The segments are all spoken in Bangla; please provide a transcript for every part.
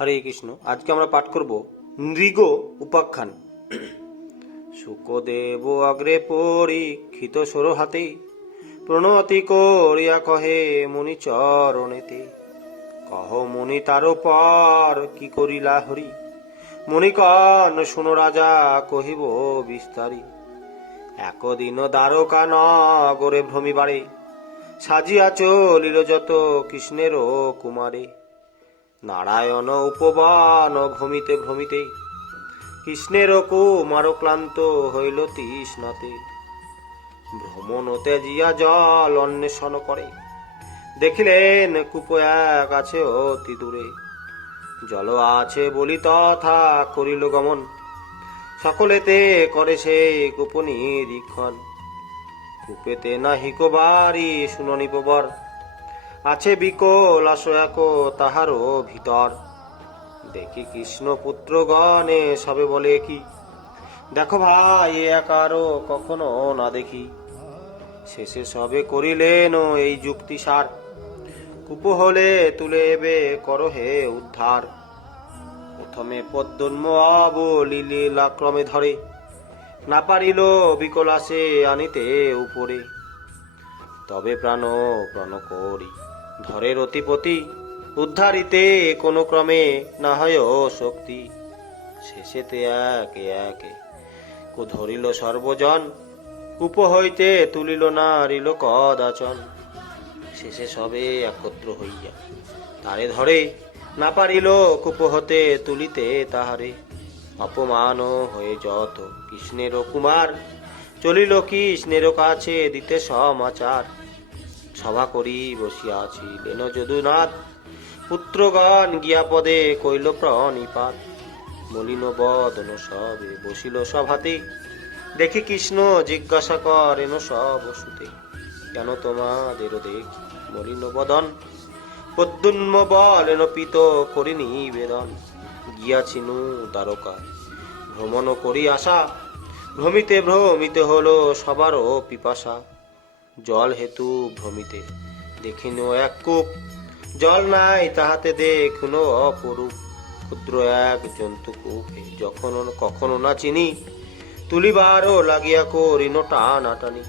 হরে কৃষ্ণ। আজকে আমরা পাঠ করব নৃগ উপাখ্যান। শুকদেব অগ্রে পরীক্ষিত সর হাতে প্রণতি করিয়া কহে মুনি চরণেতে, কহ মুনি তার পর কি করিলা হরি? মুনি কন, শুনো রাজা, কহিব বিস্তারি। একদিন দ্বারকা নগরে ভ্রমিবারে সাজিয়া চলিল যত কৃষ্ণেরও কুমারে। নারায়ণ উপবান ভ্রমিতে ভ্রমিতে কৃষ্ণের কুমার ক্লান্ত হইল তৃষ্ণাতে। ভ্রমণ ত্যাজিয়া জল অন্বেষণ করে। দেখিলেন কূপ এক আছে অতি দূরে। জল আছে বলি তথা করিল গমন। সকলেতে করে সে কূপ নিরীক্ষণ। কূপেতে নাহিক বাড়ি শুননি প্রবর আছে বিকল আস এক তাহারও ভিতর। দেখি কৃষ্ণ পুত্র গণে সবে বলে কি। দেখো ভাই, এ কখনো না দেখি। শেষে সবে করিলেন এই যুক্তি সার। কুপ হলে তুলে এবে করো হে উদ্ধার। প্রথমে পদ্মন্ম অবলীলা ক্রমে ধরে। না পারিল বিকলাসে আনিতে উপরে। তবে প্রাণ প্রাণ করি। ধরে অতিপতি উদ্ধারিতে কোনো ক্রমে না হয় ও শক্তি শেষেতে একে একে কু ধরিল সর্বজন উপ হইতে তুলিল না রিল কদাচন। শেষে সবে একত্র হইয়া তারে ধরে না পারিল কুপ হতে তুলিতে তাহারে। অপমান হয়ে যত কৃষ্ণের কুমার, চলিল কৃষ্ণের কাছে দিতে সমাচার। সভা করি, বসিয়া আছি। বসিয়াছিলেন যদুনাথ, পুত্রগণ গিয়া পদে কইল প্রণিপাত। মলিন বদন সবে। বসিল সভাতে। দেখি কৃষ্ণ, জিজ্ঞাসা করেন সব সুতে কেন তোমাদের দেখি? মলিন বদন পদ্মুন্ম বলেন পিত করি নিবেদন। গিয়াছিনু দ্বারকা ভ্রমণ করি আসা ভ্রমিতে ভ্রমিতে হলো সবারও পিপাসা। জল হেতু ভ্রমিতে দেখিন এক কূপ। জল নাই তাহাতে দেখুন অপরূপ। ক্ষুদ্র এক জন্তু কূপে যখন কখনো না চিনি, তুলিবারও লাগিয়া করিন টানাটানি।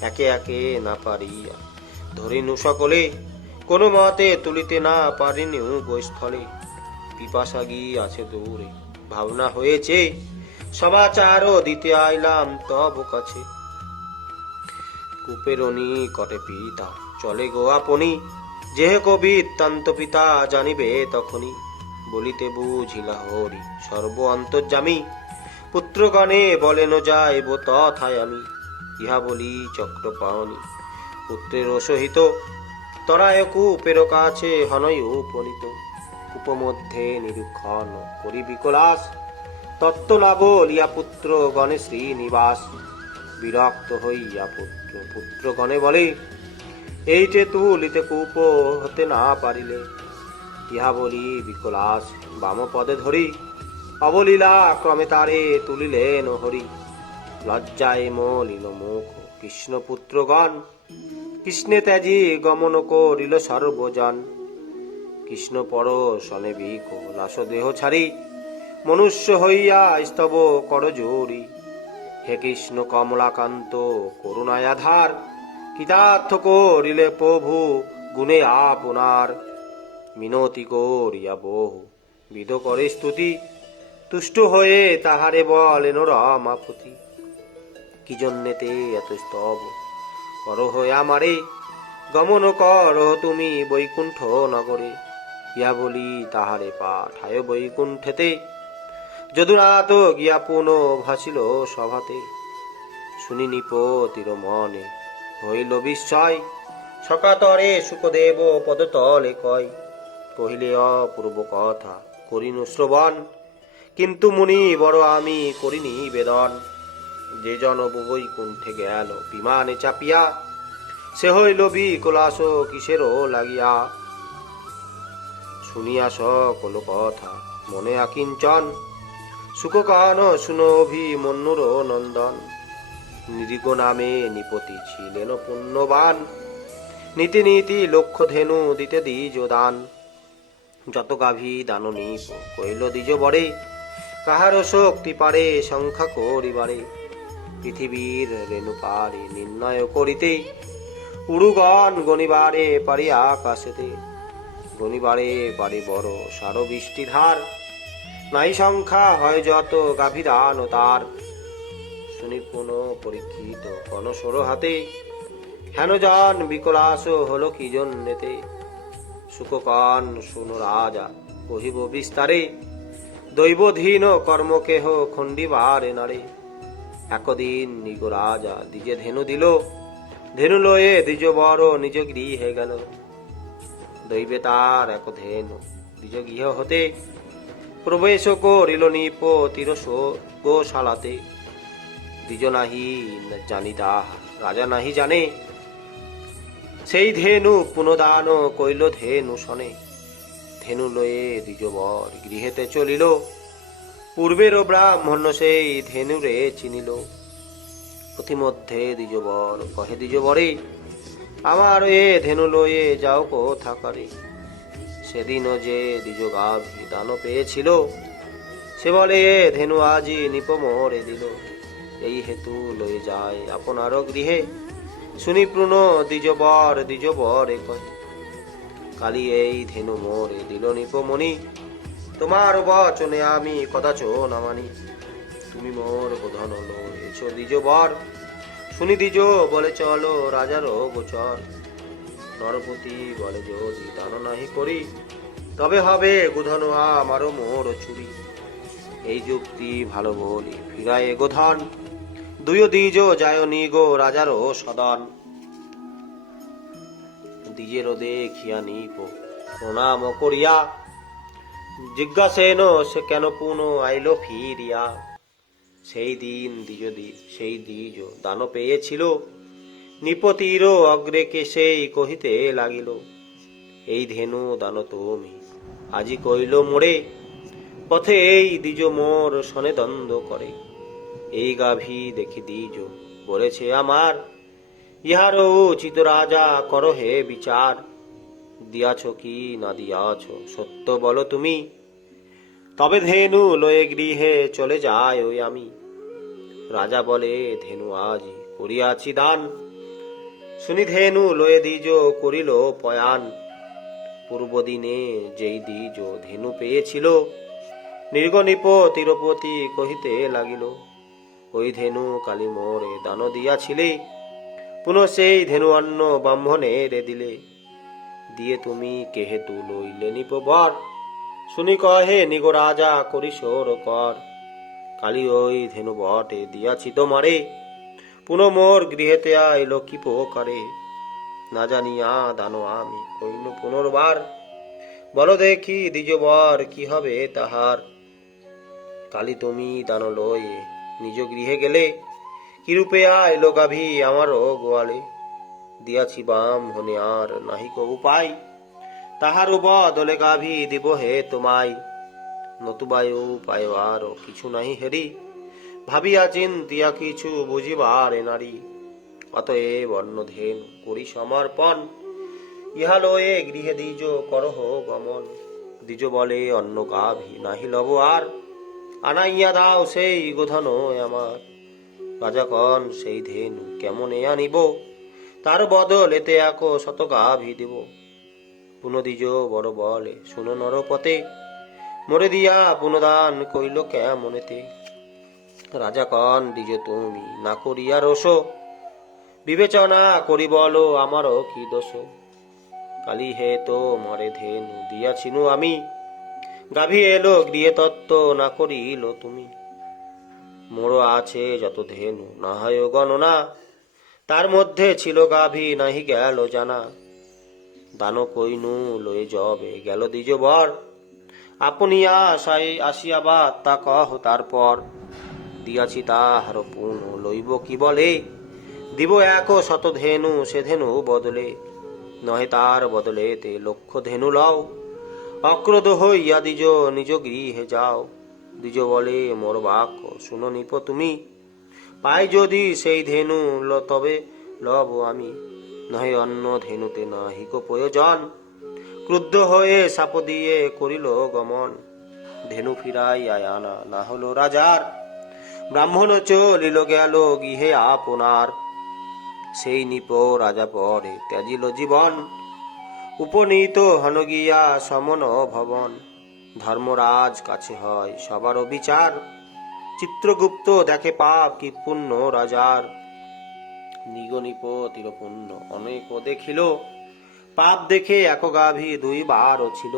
একে একে না পারিয়া ধরিনু সকলে। কোনো মতে তুলিতে না পারিনি বৈস্থলে। পিপাসা আছে দূরে। ভাবনা হয়েছে, সমাচারও দিতে আইলাম তব কাছে। কূপেরনি কটে পিতা। চলে গো আপনি যেহ কবি তান্ত পিতা জানিবে তখনই। বলিতে বুঝিলা হরি, সর্ব অন্তর্জামী পুত্রগণে বলেন যাইব তথায় আমি, ইহা বলি চক্র পাওনি। পুত্রের সহিত তরায় কূপের কাছে হনয় উপনীত। কূপমধ্যে নিরীক্ষণ করি বিকলাস তত্ত্ব না বলিয়া পুত্র গণে শ্রীনিবাস। বিরক্ত হইয়া পুত্র পুত্র গণে বলে এইটে তুলিতে কূপ হতে না পারিলে, ইহা বলি বিকলাস বাম পদে ধরি। অবলীলা ক্রমে তারে তুলিলেন হরি। লজ্জায় মলিন মুখ, কৃষ্ণ পুত্রগণ, কৃষ্ণে ত্যাজি গমন করিল সর্বজন। কৃষ্ণ পর সনে বিক লাস দেহ ছাড়ি, মনুষ্য হইয়া স্তব কর জোরি হে কৃষ্ণ কমলাকান্ত, করুণায়াধার কৃতার্থ করিলে প্রভু গুণে আপনার? মিনতি করিয়া বহু বিধ করে স্তুতি, তুষ্ট হয়ে তাহারে বলেন রমাপতি। কি জন্যেতে এত স্তব কর হয়ে আমারে? গমন কর তুমি বৈকুণ্ঠ নগরে। ইয়া বলি তাহারে পাঠায় বৈকুণ্ঠেতে। যদুনাথ গিয়া পুন ভাসিল সভাতে। শুনি নিপতির মনে হইল বিস্ময়। সকাতরে সুখদেব পদতলে কয়, কহিলে, অপূর্ব কথা, করিনু শ্রবণ। কিন্তু মুনি, বড় আমি করিনি বেদন। যে জন বৈকুণ্ঠে গেল, বিমানে চাপিয়া, সে হইল বিকলাস কিসেরও লাগিয়া। শুনিয়া সকল কথা, মনে আকিঞ্চন। সুখকান শুনভি মন্নুর নন্দন। নৃগ নামে নিপতি ছিলেন পুণ্যবান। নীতি নীতি লক্ষ্য ধেনু দিতে দ্বিজ দান। যত গাভী দাননি কইল দ্বিজ বরে, কাহার শক্তি পারে সংখ্যা করিবারে। পৃথিবীর রেণু পারে নির্ণয় করিতে উড়ুগণ গণিবারে পারি আকাশেতে। গণিবারে পারি বড় সার বৃষ্টি ধার নাই সংখ্যা হয় যত গাভীদান তার। শুনি সুনিপুণ পরীক্ষিত কনসর হাতে। হেন যান বিকলাস হলো কি জন্যেতে? সুখকান শুনো রাজা, কহিব বিস্তারে, দৈবধীন কর্মকেহ খণ্ডিবারে নারে। একদিন নিগ রাজা দ্বিজে ধেনু দিল, ধেনু লয়ে দ্বিজ বড় নিজ গৃহে গেল। দৈবে তার এক ধেনু দ্বিজ গৃহ হতে প্রবেশ করিল নিপ তিরস গোশালাতে। দ্বিজ নাহি জানি রাজা নাহি জানে। সেই ধেনু পুনদান কইল, ধেনু শনে, ধেনু লয়ে দ্বিজবর গৃহেতে চলিল। পূর্বের ব্রাহ্মণ সেই ধেনুরে চিনিল। প্রতিমধ্যে দ্বিজবর কহে দ্বিজবরে আমার এ ধেনু লয়ে যাও কোথা করে সেদিনও যে দ্বিজ গাভী দান পেয়েছিল সে বলে ধেনু আজি নিপমরে দিল। এই হেতু লয়ে যায় আপনার গৃহে। শুনি প্রুণ দ্বিজবর দ্বিজবর এ কহে কালি এই ধেনু মোরে দিল নিপমণি তোমার বচনে আমি কদাচ না মানি তুমি মোর বোধন লয়েছ দ্বিজ বর শুনি দ্বিজ বলে চলো রাজারও গোচর নরপতি বলে যদি দান নাহি করি, তবে হবে গুধন আমারও মোর চুরি এই যুক্তি ভালো বলি, ফিরায় গোধন দুই দ্বিজ যায় নিগো রাজারও সদন। দ্বিজেরও দেখিয়া নিপ, প্রণাম করিয়া জিজ্ঞাসেন সে কেন পুনঃ আইলো ফিরিয়া। সেই দিন দ্বিজ সেই দ্বিজ দান পেয়েছিল। নিপতির অগ্রেকে সেই কহিতে লাগিল, এই ধেনু দান তুমি। আজি কইল মোরে, পথে এই দ্বিজ মোর সনে দ্বন্দ্ব করে। এই গাভী দেখি দ্বিজ বলেছে আমার। ইহারও উচিত রাজা করো হে বিচার। দিয়াছ কি না দিয়াছ, সত্য বলো তুমি। তবে ধেনু লয়ে গৃহে চলে যায় ওই আমি। রাজা বলে, ধেনু, আজি করিয়াছি দান। শুনি ধেনু লয়ে দ্বিজ করিল পয়ান। পূর্বদিনে যেই দ্বিজ ধেনু পেয়েছিল, নির্গনিপ তিরুপতি কহিতে লাগিল, ওই ধেনু কালী মোরে দান দিয়াছিলে, পুনঃ সেই ধেনু অন্ন ব্রাহ্মণে রে দিলে। দিয়ে তুমি কেহেতু লইলে নিপ বর? শুনি কহে, নিগ রাজা করি সোর কর। কালি ওই ধেনু বটে দিয়াছি তোমারে। পুনঃ মোর গৃহেতে আইল কি পোকারে না জানিয়া দানো আমি। কইল, পুনর্বার? বলো দেখি দ্বিজ বর কি হবে তাহার? কালি তুমি দান লয়ে নিজ গৃহে গেলে? কিরূপে আইল গাভী আমারও গোয়ালে? দিয়াছি বাম হনে আর নাহি কো উপায় তাহার বদলে গাভি দিব হে তোমায়। নতুবায় উপায় আর কিছু নাহি হেরি। ভাবিয়া চিন্তিয়া কিছু বুঝিবার এ নারী। অতএব অন্য ধেন করি সমর্পণ। ইহা লয়ে গৃহে দ্বিজ করহ গমন। দ্বিজ বলে অন্য গাভী নাহি লব আর। আনাইয়া দাও সেই গোধন আমার। রাজা কন সেই ধেনু কেমন আনিব? তার বদল এতে এক শত গাভী দিব। পুনদিজ বড় বলে, শুনো নরপতে। মরে দিয়া পুনদান কইল কেমনেতে? রাজা কন দিজ তুমি, না করিয়া রোষ। বিবেচনা করি বলো, আমারও কি দোষ? কালি হে তো মরে ধেনু, দিয়াছিনু আমি। গাভী এলো গৃহে তত্ত্ব, না করিল তুমি। মোড় আছে যত ধেনু, না হয় গণনা। তার মধ্যে ছিল গাভী, নাহি গেল জানা। দান কইনু, লয়ে যবে গেল দ্বিজ বর আপনি আশাই আসিয়াবা, তা কহ তারপর। দিয়াছি তাহার পুন লইব কি বলে? দিব এক শত ধেনু সে ধেনু বদলে। নহে তার বদলে তে লক্ষ ধেনু লও। অক্রোধ হইয়া দিজ নিজ গৃহে যাও। দিজ বলে, মোর বাক, শুনো নিপ তুমি। পাই যদি সেই ধেনু ল তবে লব আমি। নহে অন্য ধেনুতে নাহিক প্রয়োজন। ক্রুদ্ধ হয়ে সাপ দিয়ে করিল গমন। ধেনু ফিরাই আয়ানা না হলো রাজার। ব্রাহ্মণ চলিল গেল গৃহে আপনার। সেই নিপ রাজা পরে ত্যাজিল জীবন। উপনীত হন গিয়া সমন ভবন। ধর্মরাজ কাছে হয় সবারও বিচার চিত্রগুপ্ত দেখে পাপ কি পুণ্য রাজার। নিগনিপ তীরপুণ্য অনেক দেখিল। পাপ দেখে এক গাভী দুইবারও ছিল।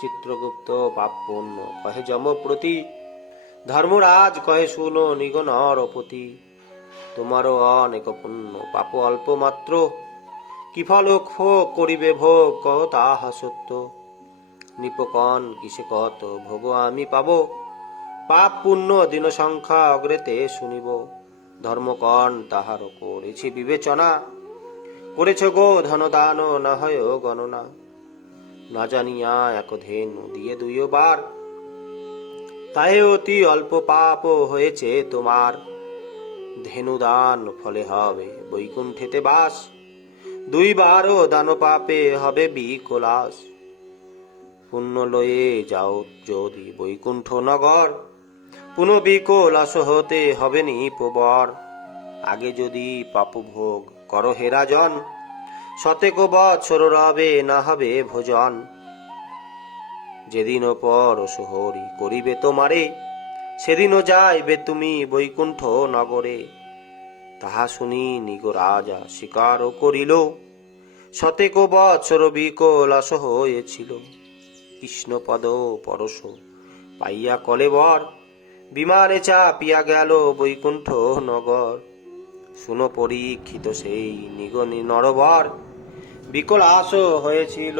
চিত্রগুপ্ত পাপ পুণ্য কহে যমপ্রতি ধর্মরাজ কহে, শুনো নিগনর পতি, তোমারও অনেক পুণ্য, পাপ অল্প মাত্র। কি ফল ভোগ করিবে ভোগ কহ তাহা সত্য? নিপকন কিসে কত ভোগ আমি পাব? পাপ পুণ্য দিন সংখ্যা অগ্রেতে শুনিব। ধর্মকণ তাহার করেছি বিবেচনা। করেছ গো ধন দান না হয় গণনা। না জানিয়া এক ধেনু দিয়ে দুইও বার। তাই অতি অল্প পাপ হয়েছে তোমার। ধেনুদান ফলে হবে, বৈকুণ্ঠেতে বাস। দুইবারও দান পাপে হবে বিকলাস। পুণ্য লয়ে যাও যদি বৈকুণ্ঠ নগর পুনঃ বিকলাস হতে হবে নি পবর আগে যদি পাপ ভোগ কর হেরাজন শতেক বছর রবে না হবে ভোজন। যেদিন পর সোহরি করিবে তোমারে, সেদিনও যাইবে তুমি বৈকুণ্ঠ নগরে। তাহা শুনি নিগ রাজা স্বীকারও করিল, শতেক বৎসর বিকলাস হয়েছিল কৃষ্ণপদ পরশ পাইয়া কলেবর, বিমানে চাপিয়া গেল বৈকুণ্ঠ নগর। শুনো পরীক্ষিত সেই নিগনি নরবর বিকলাস হয়েছিল